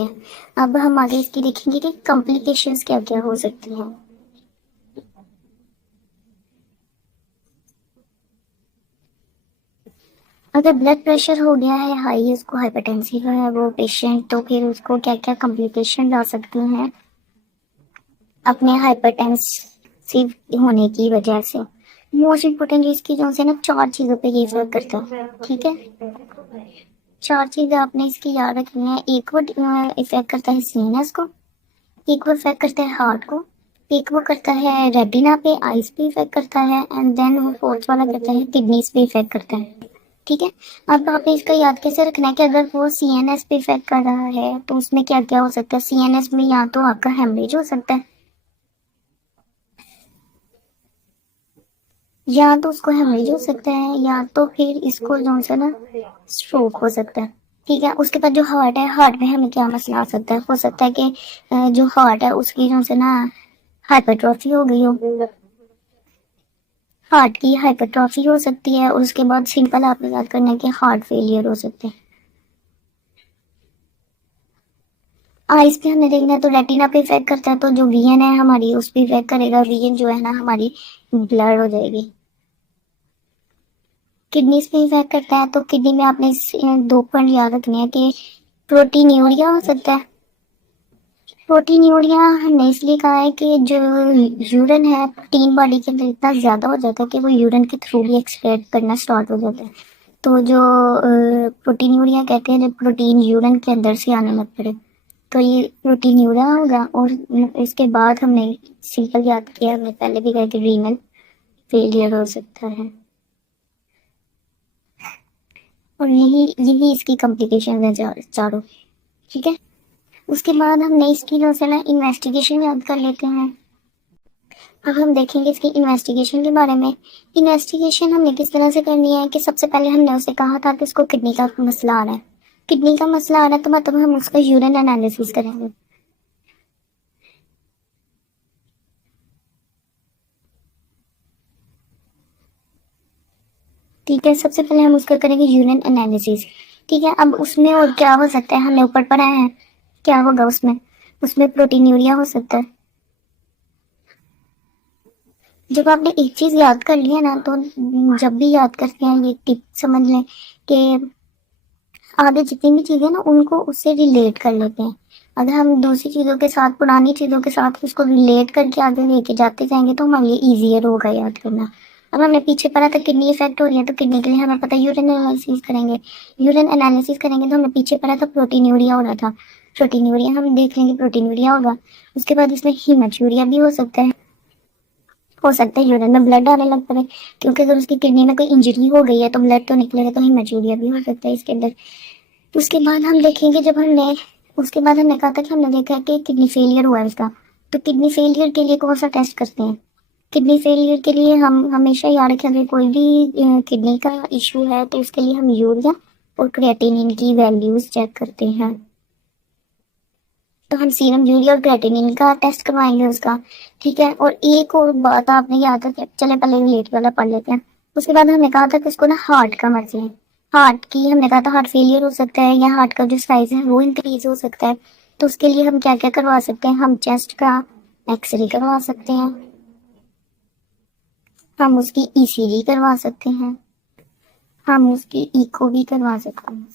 हैं। अब हम आगे इसकी देखेंगे कि कॉम्प्लिकेशंस क्या क्या हो सकती हैं। अगर ब्लड प्रेशर हो गया है हाई, उसको हाइपरटेंसिव है वो पेशेंट, तो फिर उसको क्या क्या कॉम्प्लिकेशन आ सकती हैं अपने हाइपरटेंसिव होने की वजह से। मोस्ट इम्पोर्टेंट इसकी जो है ना, चार चीज़ों पे ये वर्क करता है, ठीक है। चार चीज़ें आपने इसकी याद रखनी है। एक वो इफेक्ट करता है सीनस को, एक वो इफेक्ट करता है हार्ट को, एक वो करता है रेटिना पे, आइस पे इफेक्ट करता है, एंड देन वो फोर्थ वाला करता है किडनीज पे इफेक्ट करता है, ठीक है। अब आपने इसका याद कैसे रखना है कि अगर वो सीएनएस पे इफेक्ट कर रहा है तो उसमें क्या क्या हो सकता है। सीएनएस में या तो आपका हेमरेज हो सकता है, या तो उसको हेमरेज हो सकता है, या तो फिर इसको जो है ना स्ट्रोक हो सकता है, ठीक है। उसके बाद जो हार्ट है, हार्ट में हमें क्या मसला आ सकता है, हो सकता है कि जो हार्ट है उसकी जो है ना हाइपरट्रॉफी हो गई हो, हार्ट की हाइपरट्रॉफी हो सकती है। उसके बाद सिंपल आपने याद करना है कि हार्ट फेलियर हो सकते हैं। आइस पे हमने देखना है तो रेटिना पे इफेक्ट करता है, तो जो वीएन है हमारी उस पे इफेक्ट करेगा, वीएन जो है ना हमारी ब्लड हो जाएगी। किडनीज पे इफेक्ट करता है तो किडनी में आपने दो पॉइंट याद रखने हैं कि प्रोटीन हो सकता है। प्रोटीन यूरिया हमने इसलिए कहा है कि जो यूरिन है प्रोटीन बॉडी के अंदर इतना ज़्यादा हो जाता है कि वो यूरिन के थ्रू भी एक्सक्रीट करना स्टार्ट हो जाता है। तो जो प्रोटीन यूरिया कहते हैं, जब प्रोटीन यूरिन के अंदर से आने लग पड़े तो ये प्रोटीन यूरिया होगा। और इसके बाद हमने सिंपल याद किया, हमने पहले भी कहा कि रीनल फेलियर हो सकता है। और यही यही इसकी कॉम्प्लिकेशन है चारों, ठीक है। उसके बाद हमने इसकी जो है ना इन्वेस्टिगेशन याद कर लेते हैं। अब हम देखेंगे इसकी इन्वेस्टिगेशन के बारे में। इन्वेस्टिगेशन हमने किस तरह से करनी है कि सबसे पहले हमने उसे कहा था कि उसको किडनी का मसला आ रहा है। किडनी का मसला आ रहा है तो मतलब हम उसका यूरिन एनालिसिस करेंगे, ठीक है। सबसे पहले हम उसका करेंगे यूरिन एनालिसिस, ठीक है। अब उसमें और क्या हो सकता है, हमने ऊपर पढ़ा है क्या होगा उसमें। उसमें प्रोटीन यूरिया हो सकता है। जब आपने एक चीज याद कर लिया ना, तो जब भी याद करते हैं ये टिप समझ लें कि आगे जितनी भी चीजें ना उनको उससे रिलेट कर लेते हैं। अगर हम दूसरी चीजों के साथ, पुरानी चीजों के साथ उसको रिलेट करके आगे लेके जाते जाएंगे तो हमारे लिए इजियर होगा याद करना। अब हमने पीछे पढ़ा था किडनी इफेक्ट हो रही है, तो किडनी के लिए हमें पता है यूरिन एनालिसिस करेंगे। यूरिन एनालिसिस करेंगे तो हमने पीछे पढ़ा था प्रोटीन यूरिया हो रहा था, प्रोटीन यूरिया हम देख लेंगे, प्रोटीन यूरिया होगा। उसके बाद इसमें हीमोचूरिया भी हो सकता है यूरिन में ब्लड आने लग पड़े, क्योंकि अगर उसकी किडनी में कोई इंजरी हो गई है तो ब्लड तो निकलेगा, तो हीमोचूरिया भी हो सकता है इसके अंदर। उसके बाद हम देखेंगे, जब हमने उसके बाद हमने कहा था कि हमने देखा है कि किडनी फेलियर हुआ है उसका, तो किडनी फेलियर के लिए कौन सा टेस्ट करते हैं। किडनी फेलियर के लिए हम हमेशा याद रखें, अगर कोई भी किडनी का इशू है तो उसके लिए हम यूरिया और क्रिएटिनिन की वैल्यूज चेक करते हैं। तो हम सीरम यूरिया और क्रिएटिनिन का टेस्ट करवाएंगे उसका, ठीक है। और एक और बात आपने याद रखें, चले पहले रिलेट वाला पढ़ लेते हैं। उसके बाद हमने कहा था कि उसको ना हार्ट का मर्ज है, हार्ट की हमने कहा था हार्ट फेलियर हो सकता है, या हार्ट का जो साइज है वो इंक्रीज हो सकता है। तो उसके लिए हम क्या क्या करवा सकते हैं, हम चेस्ट का एक्सरे करवा सकते हैं, हम उसकी ईसीजी करवा सकते हैं, हम उसकी इको भी करवा सकते हैं।